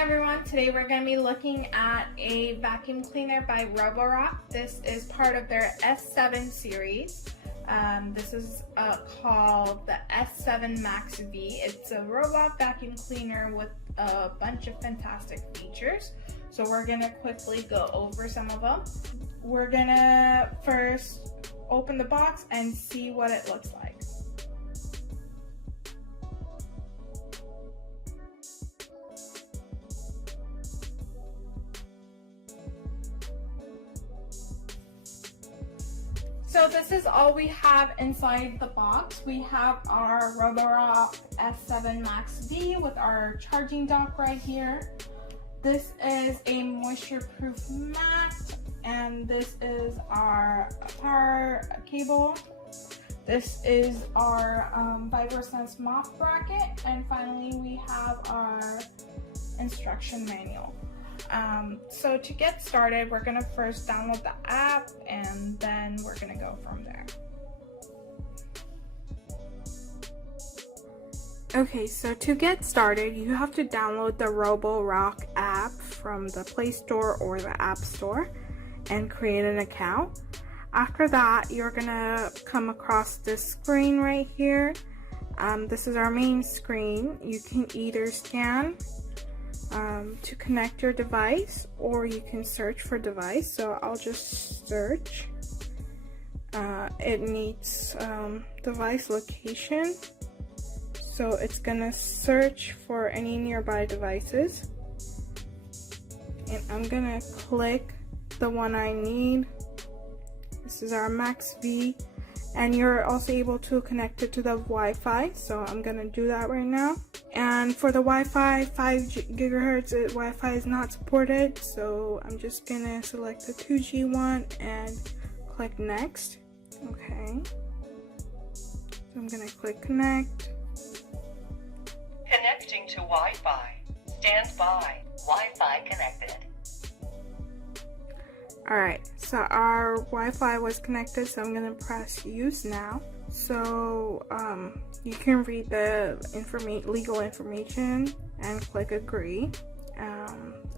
everyone, today we're going to be looking at a vacuum cleaner by Roborock. This is part of their S7 series. This is called the S7 MaxV. It's a robot vacuum cleaner with a bunch of fantastic features. So we're going to quickly go over some of them. We're going to first open the box and see what it looks like. So this is all we have inside the box. We have our Roborock S7 MaxV with our charging dock right here. This is a moisture-proof mat, and this is our power cable. This is our VibraSense mop bracket, and finally we have our instruction manual. So to get started, we're gonna first download the app and then we're gonna go from there. Okay, so to get started, you have to download the Roborock app from the Play Store or the App Store and create an account. After that, you're gonna come across this screen right here. This is our main screen. You can either scan to connect your device, or you can search for device. So I'll just search. It needs device location, so it's gonna search for any nearby devices, and I'm gonna click the one I need. This is our MaxV, and you're also able to connect it to the Wi-Fi, so I'm gonna do that right now. And for the Wi-Fi, 5 gigahertz Wi-Fi is not supported, so I'm just gonna select the 2G one and click next. Okay, so I'm gonna click connect. Connecting to Wi-Fi. Stand by. Wi-Fi connected. Alright, so our Wi-Fi was connected, so I'm gonna press use now. So you can read the legal information and click agree.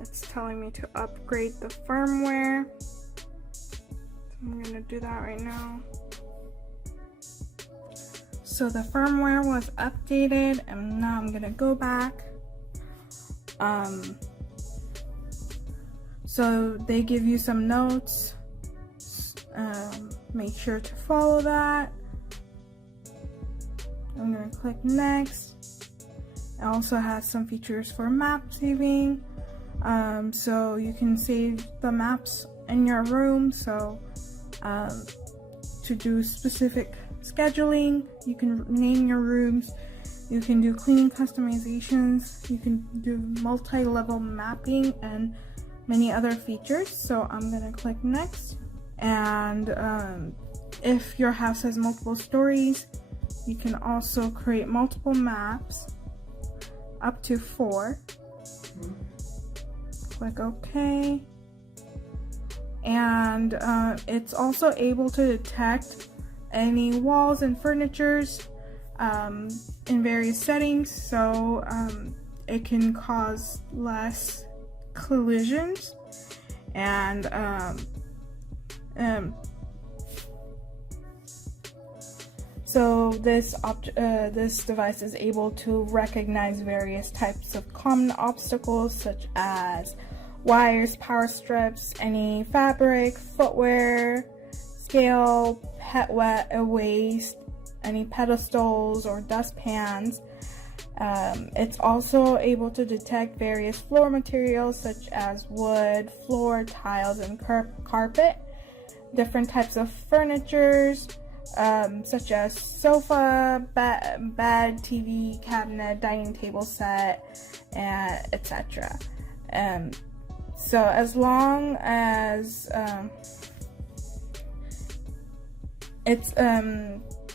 It's telling me to upgrade the firmware, so I'm gonna do that right now. So the firmware was updated, and now I'm gonna go back. So they give you some notes. Make sure to follow that. I'm going to click next. It also has some features for map saving. So you can save the maps in your room. So to do specific scheduling, you can name your rooms. You can do cleaning customizations. You can do multi-level mapping and many other features. So I'm gonna click next. And if your house has multiple stories, you can also create multiple maps, up to 4. Click OK. And it's also able to detect any walls and furnitures in various settings, so it can cause less collisions, and so this device is able to recognize various types of common obstacles, such as wires, power strips, any fabric, footwear, scale, pet waste, any pedestals or dustpans. It's also able to detect various floor materials such as wood, floor, tiles, and carpet, different types of furnitures such as sofa, bed, TV, cabinet, dining table set, and etc. So as long as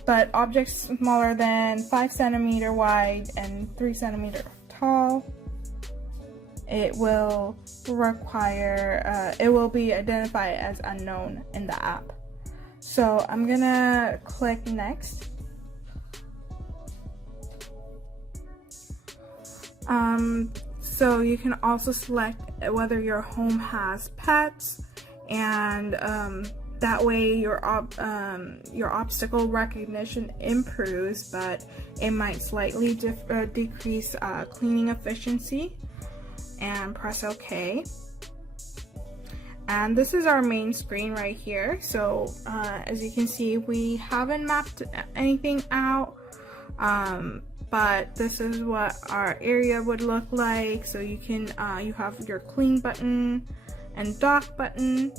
but objects smaller than 5 centimeter wide and 3 centimeter tall, it will require, it will be identified as unknown in the app. So I'm gonna click next. So you can also select whether your home has pets, and that way your obstacle recognition improves, but it might slightly decrease cleaning efficiency. And press OK. And this is our main screen right here. So as you can see, we haven't mapped anything out, but this is what our area would look like. So you can you have your clean button and dock button.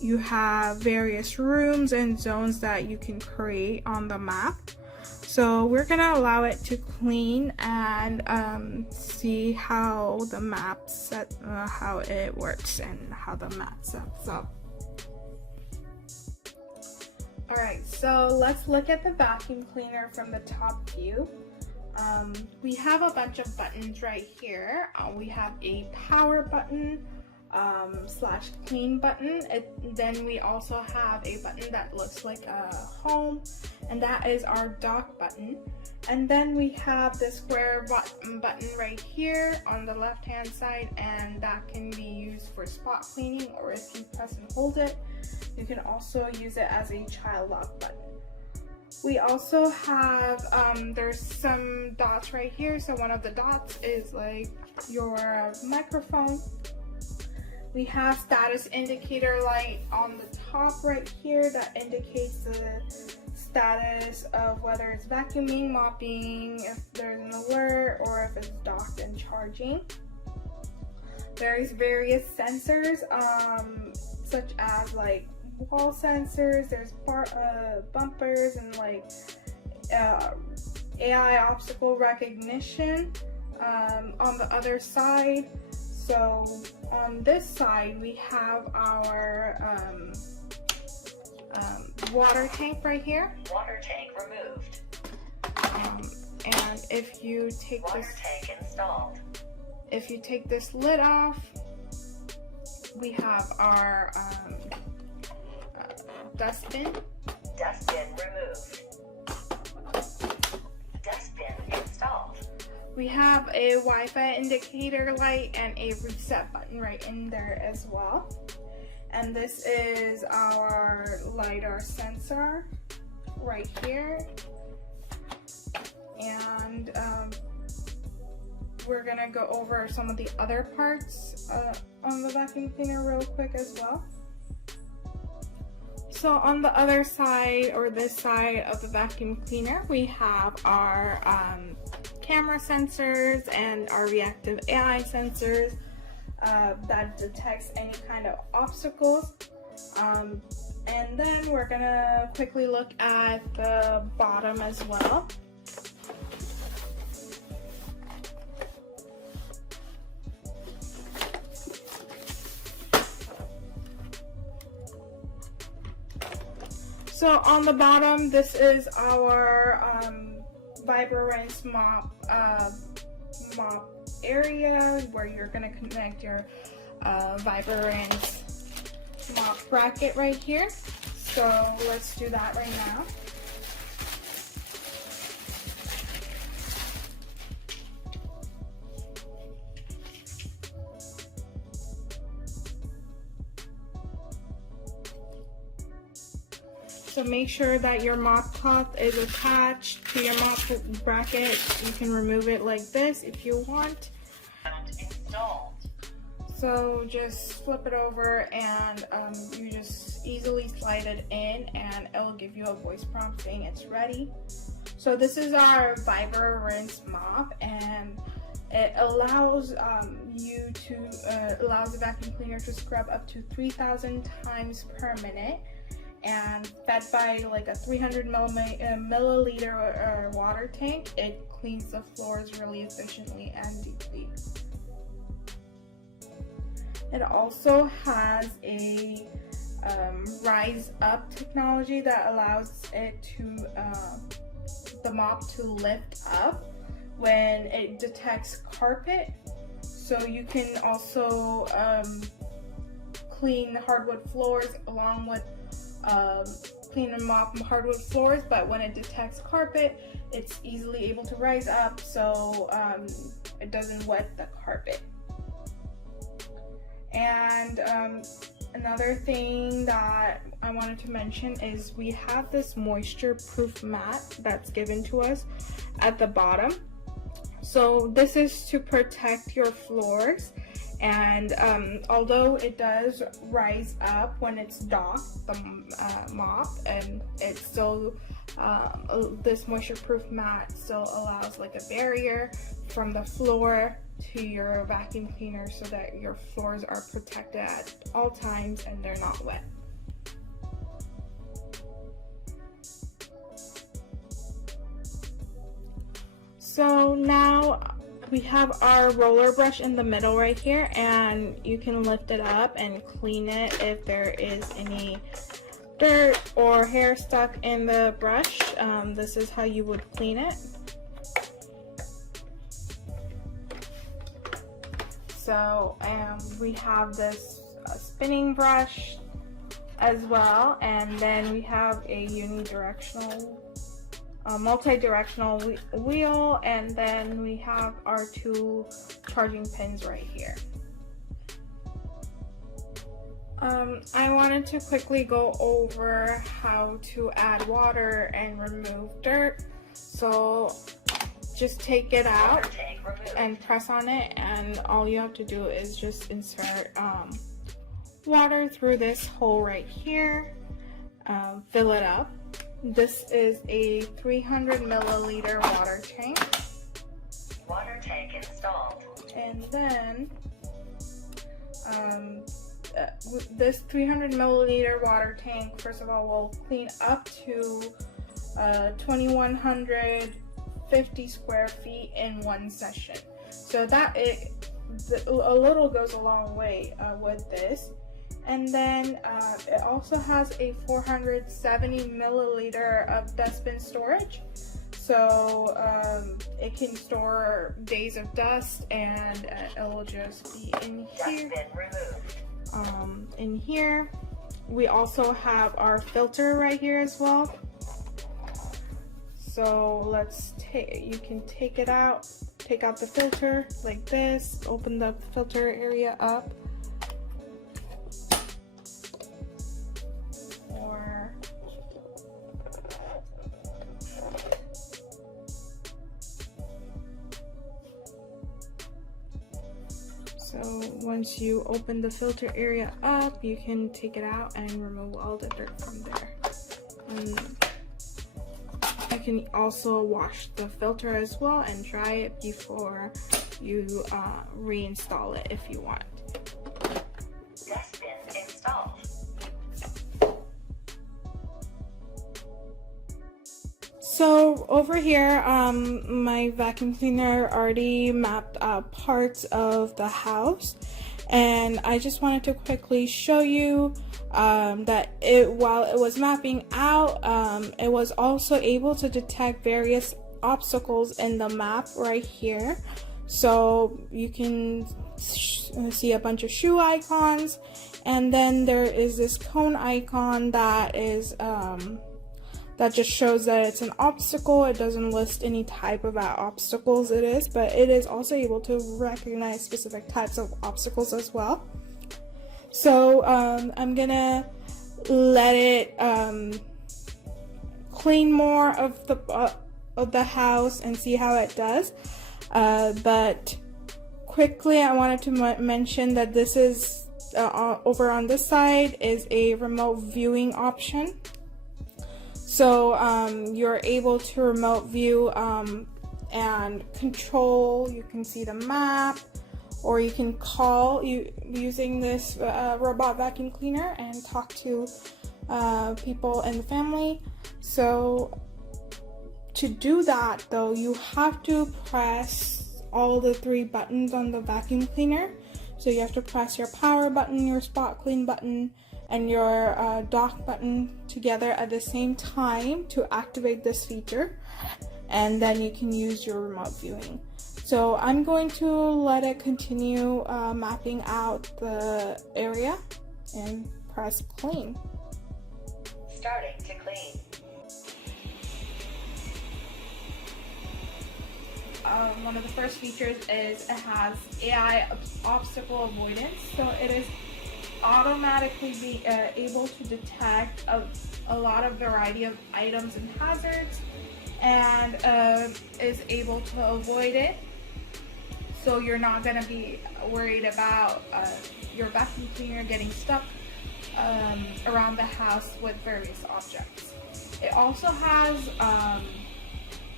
You have various rooms and zones that you can create on the map. So we're gonna allow it to clean and see how the map how it works and how the map sets up. Alright, so let's look at the vacuum cleaner from the top view. We have a bunch of buttons right here. We have a power button, slash clean button. Then we also have a button that looks like a home, and that is our dock button. And then we have the square button right here on the left hand side, and that can be used for spot cleaning, or if you press and hold it, you can also use it as a child lock button. We also have, there's some dots right here. So one of the dots is like your microphone. We have status indicator light on the top right here that indicates the status of whether it's vacuuming, mopping, if there's an alert, or if it's docked and charging. There's various sensors, such as like wall sensors, there's bumpers, and like AI obstacle recognition on the other side. So on this side we have our water tank right here. Water tank removed. And if you take Water tank installed. If you take this lid off, we have our dustbin. Dustbin removed. Dustbin installed. We have a Wi-Fi indicator light and a reset button right in there as well. And this is our LiDAR sensor right here. And we're gonna go over some of the other parts on the vacuum cleaner real quick as well. So on the other side, or this side of the vacuum cleaner, we have our camera sensors and our reactive AI sensors that detects any kind of obstacles. And then we're gonna quickly look at the bottom as well. So on the bottom, this is our Vibrance mop area where you're gonna connect your Vibrance mop bracket right here. So let's do that right now. So make sure that your mop cloth is attached to your mop bracket. You can remove it like this if you want. Installed. So just flip it over and you just easily slide it in, and it'll give you a voice prompt saying it's ready. So this is our Vibrance mop, and it allows allows the vacuum cleaner to scrub up to 3,000 times per minute. And fed by like a 300 milliliter water tank, it cleans the floors really efficiently and deeply. It also has a rise up technology that allows it to the mop to lift up when it detects carpet. So you can also clean hardwood floors along with clean and mop hardwood floors, but when it detects carpet, it's easily able to rise up so it doesn't wet the carpet. And another thing that I wanted to mention is we have this moisture proof mat that's given to us at the bottom. So this is to protect your floors, and although it does rise up when it's docked, the mop, and it's still this moisture proof mat still allows like a barrier from the floor to your vacuum cleaner so that your floors are protected at all times and they're not wet. So now we have our roller brush in the middle right here, and you can lift it up and clean it if there is any dirt or hair stuck in the brush. This is how you would clean it. So we have this spinning brush as well, and then we have a unidirectional multi-directional wheel, and then we have our 2 charging pins right here. I wanted to quickly go over how to add water and remove dirt. So just take it out and press on it, and all you have to do is just insert water through this hole right here, fill it up. This is a 300 milliliter water tank. Water tank installed. And then this 300 milliliter water tank, first of all, will clean up to 2,150 square feet in one session. So that a little goes a long way with this. And then it also has a 470 milliliter of dustbin storage. So it can store days of dust, and it will just be in here. Dustbin removed. In here, we also have our filter right here as well. So you can take it out, take out the filter like this, open the filter area up. So once you open the filter area up, you can take it out and remove all the dirt from there. And you can also wash the filter as well and dry it before you reinstall it if you want. Dustbin installed. So over here, my vacuum cleaner already mapped out parts of the house, and I just wanted to quickly show you that while it was mapping out, it was also able to detect various obstacles in the map right here. So you can see a bunch of shoe icons, and then there is this cone icon that is that just shows that it's an obstacle. It doesn't list any type of obstacles it is, but it is also able to recognize specific types of obstacles as well. So I'm gonna let it clean more of the house and see how it does. But quickly, I wanted to mention that this is over on this side is a remote viewing option. So you're able to remote view and control. You can see the map, or you can call using this robot vacuum cleaner and talk to people in the family. So to do that though, you have to press all the 3 buttons on the vacuum cleaner. So you have to press your power button, your spot clean button, and your dock button together at the same time to activate this feature, and then you can use your remote viewing. So I'm going to let it continue mapping out the area and press clean. Starting to clean. one of the first features is it has AI obstacle avoidance. So it is automatically able to detect a lot of variety of items and hazards, and is able to avoid it. So you're not going to be worried about your vacuum cleaner getting stuck around the house with various objects. It also has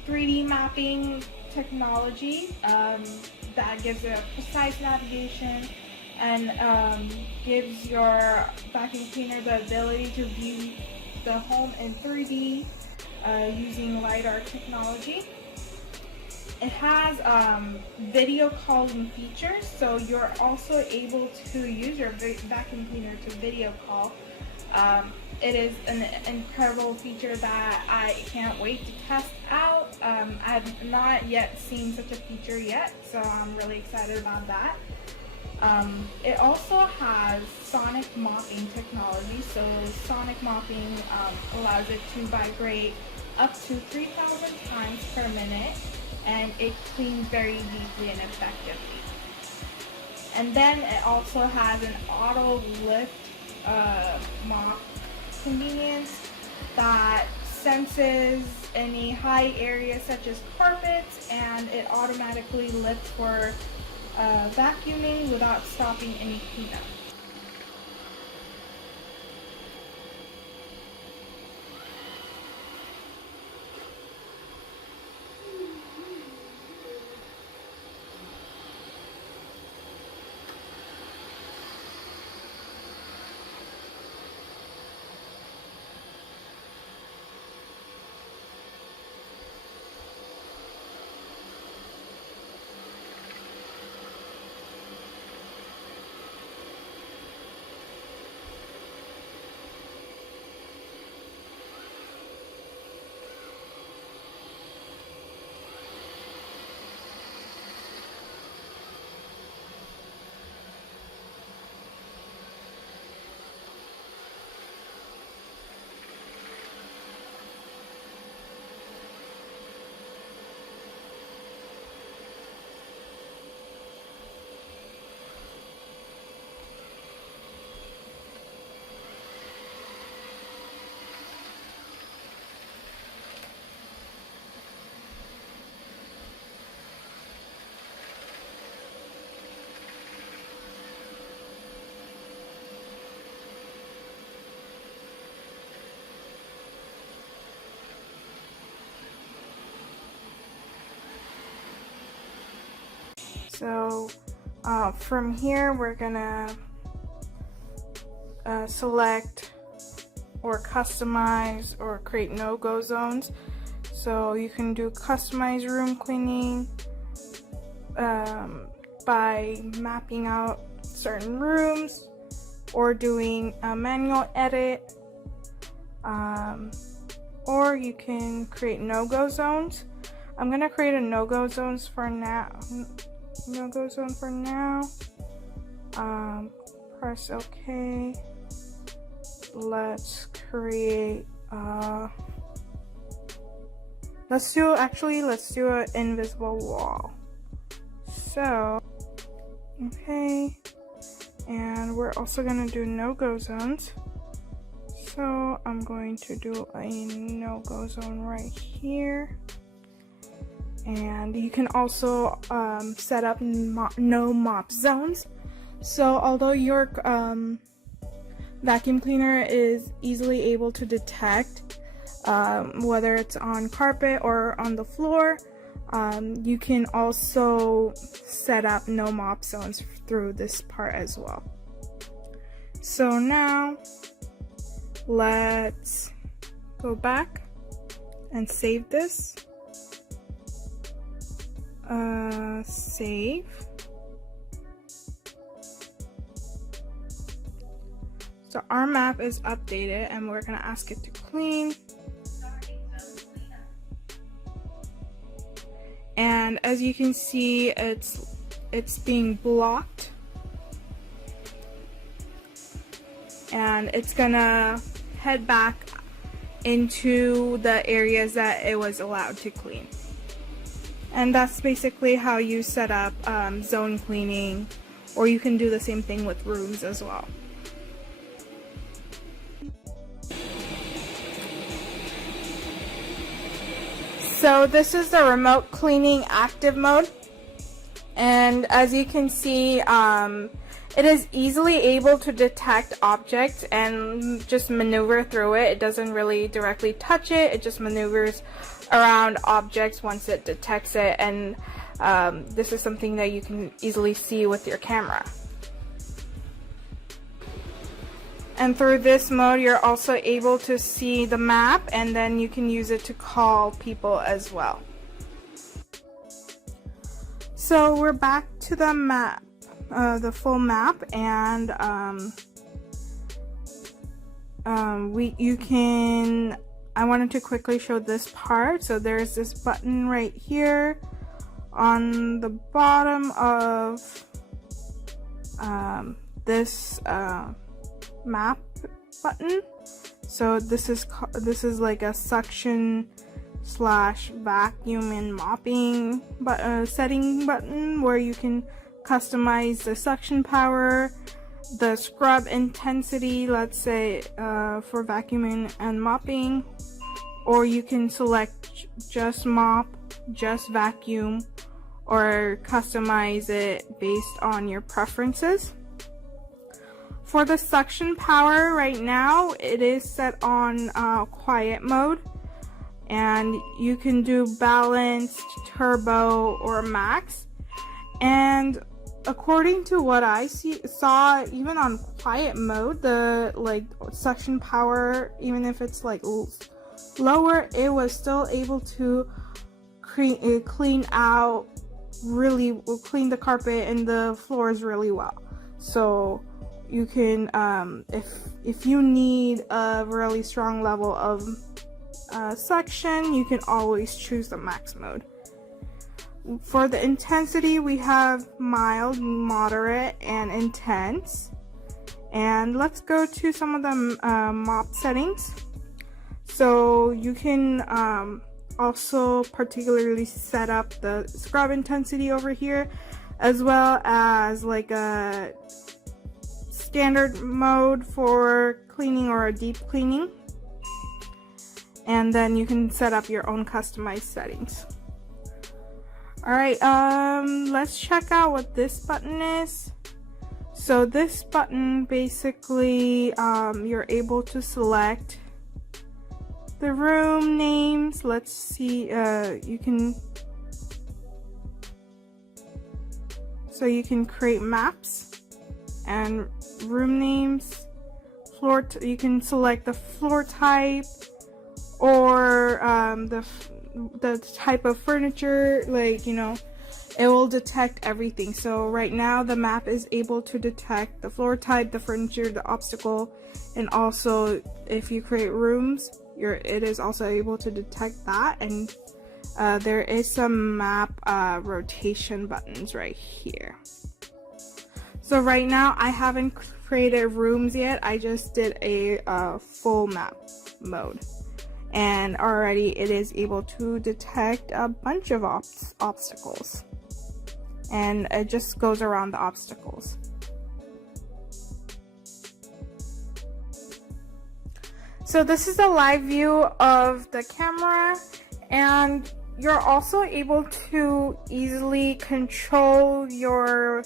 3D mapping technology that gives it a precise navigation and gives your vacuum cleaner the ability to view the home in 3D using LiDAR technology. It has video calling features, so you're also able to use your vacuum cleaner to video call. It is an incredible feature that I can't wait to test out. I've not yet seen such a feature yet, so I'm really excited about that. It also has sonic mopping technology, so sonic mopping allows it to vibrate up to 3,000 times per minute, and it cleans very deeply and effectively. And then it also has an auto lift mop convenience that senses any high areas such as carpets, and it automatically lifts for vacuuming without stopping any cleanup. So from here we're gonna select or customize or create no-go zones. So you can do customized room cleaning by mapping out certain rooms or doing a manual edit, or you can create no-go zones. I'm gonna create a no-go zones for now. No-go zone for now. Press OK. Let's create. Let's do an invisible wall. So, okay, and we're also gonna do no-go zones. So I'm going to do a no-go zone right here. And you can also set up no mop zones. So although your vacuum cleaner is easily able to detect whether it's on carpet or on the floor, you can also set up no mop zones through this part as well. So now let's go back and save this. Save. So our map is updated and we're gonna ask it to clean. And as you can see, it's being blocked. And it's gonna head back into the areas that it was allowed to clean. And that's basically how you set up zone cleaning, or you can do the same thing with rooms as well. So this is the remote cleaning active mode, and as you can see, it is easily able to detect objects and just maneuver through it. It doesn't really directly touch it, it just maneuvers around objects once it detects it, and this is something that you can easily see with your camera. And through this mode, you're also able to see the map, and then you can use it to call people as well. So we're back to the map, the full map, and I wanted to quickly show this part. So there's this button right here on the bottom of this map button. So this is like a suction / vacuum and mopping setting button, where you can customize the suction power, the scrub intensity, let's say for vacuuming and mopping, or you can select just mop, just vacuum, or customize it based on your preferences. For the suction power, right now it is set on quiet mode, and you can do balanced, turbo, or max. And according to what I saw, even on quiet mode, the suction power, even if it's like lower, it was still able to clean the carpet and the floors really well. So you can, if you need a really strong level of suction, you can always choose the max mode. For the intensity, we have mild, moderate, and intense. And let's go to some of the mop settings. So you can also particularly set up the scrub intensity over here, as well as like a standard mode for cleaning or a deep cleaning. And then you can set up your own customized settings. Alright, let's check out what this button is. So this button, basically, you're able to select the room names. Let's see, you can create maps and room names. You can select the floor type, or the type of furniture, it will detect everything. So right now the map is able to detect the floor type, the furniture, the obstacle, and also if you create rooms, it is also able to detect that. And there is some map rotation buttons right here. So right now I haven't created rooms yet, I just did a full map mode. And already it is able to detect a bunch of obstacles, and it just goes around the obstacles. So this is a live view of the camera, and you're also able to easily control your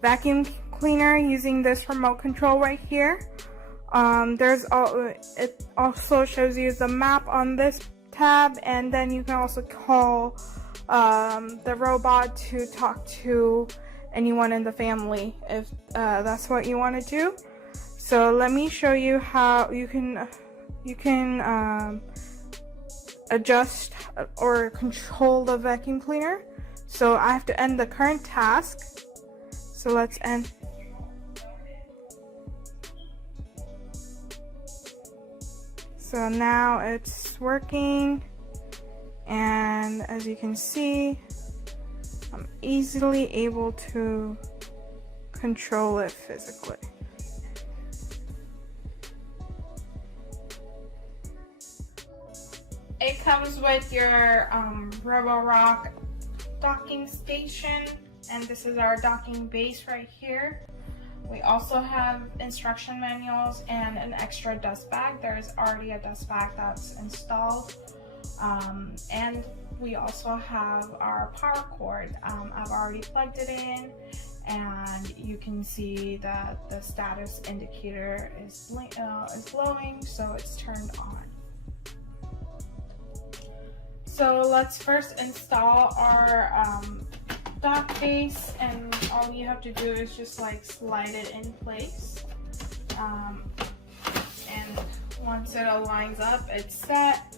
vacuum cleaner using this remote control right here. It also shows you the map on this tab, and then you can also call the robot to talk to anyone in the family if that's what you want to do. So let me show you how you can adjust or control the vacuum cleaner. So I have to end the current task. So let's end. So now it's working, and as you can see, I'm easily able to control it physically. It comes with your Roborock docking station, and this is our docking base right here. We also have instruction manuals and an extra dust bag. There's already a dust bag that's installed. And we also have our power cord. I've already plugged it in, and you can see that the status indicator is glowing, so it's turned on. So let's first install our dock base, and all you have to do is just like slide it in place. And once it aligns up, it's set.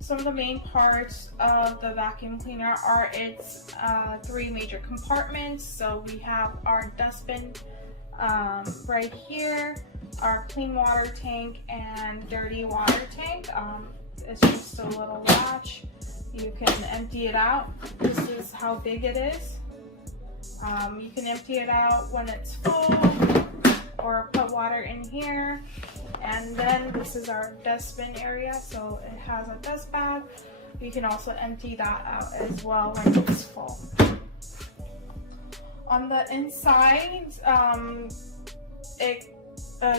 Some of the main parts of the vacuum cleaner are its 3 major compartments. So we have our dustbin right here, our clean water tank and dirty water tank. It's just a little latch. You can empty it out. This is how big it is. You can empty it out when it's full, or put water in here. And then this is our dustbin area, so it has a dust bag. You can also empty that out as well when it's full. On the inside,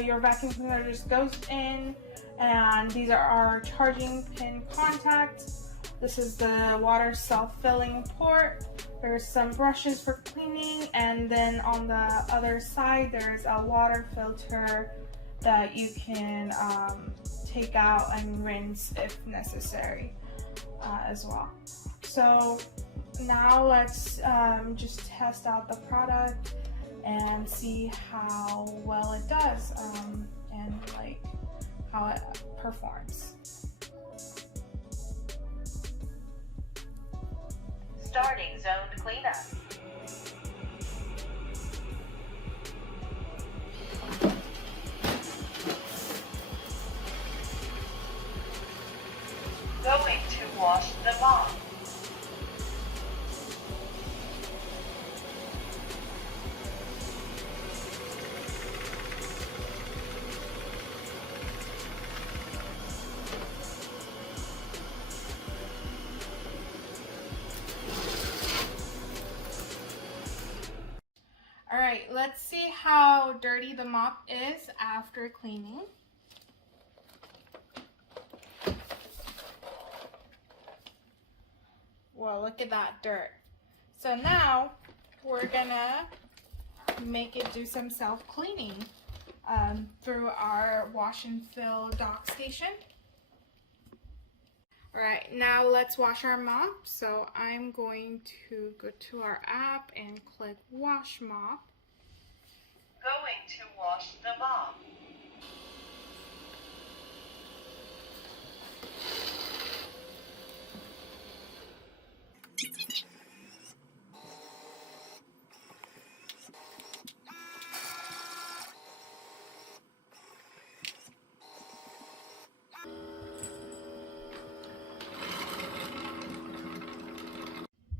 your vacuum cleaner just goes in, and these are our charging pin contacts. This is the water self-filling port. There's some brushes for cleaning, and then on the other side there's a water filter that you can take out and rinse if necessary as well. So now let's just test out the product and see how well it does and like how it performs. Starting zoned cleanup. Going to wash the mop. All right, let's see how dirty the mop is after cleaning. Well, look at that dirt. So now we're gonna make it do some self-cleaning through our wash and fill dock station. All right, now let's wash our mop. So I'm going to go to our app and click Wash Mop. Going to wash the mop.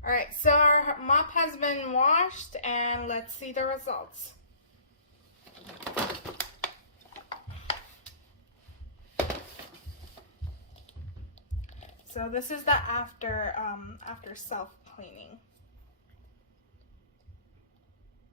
All right, so our mop has been washed, and let's see the results. So this is the after self-cleaning.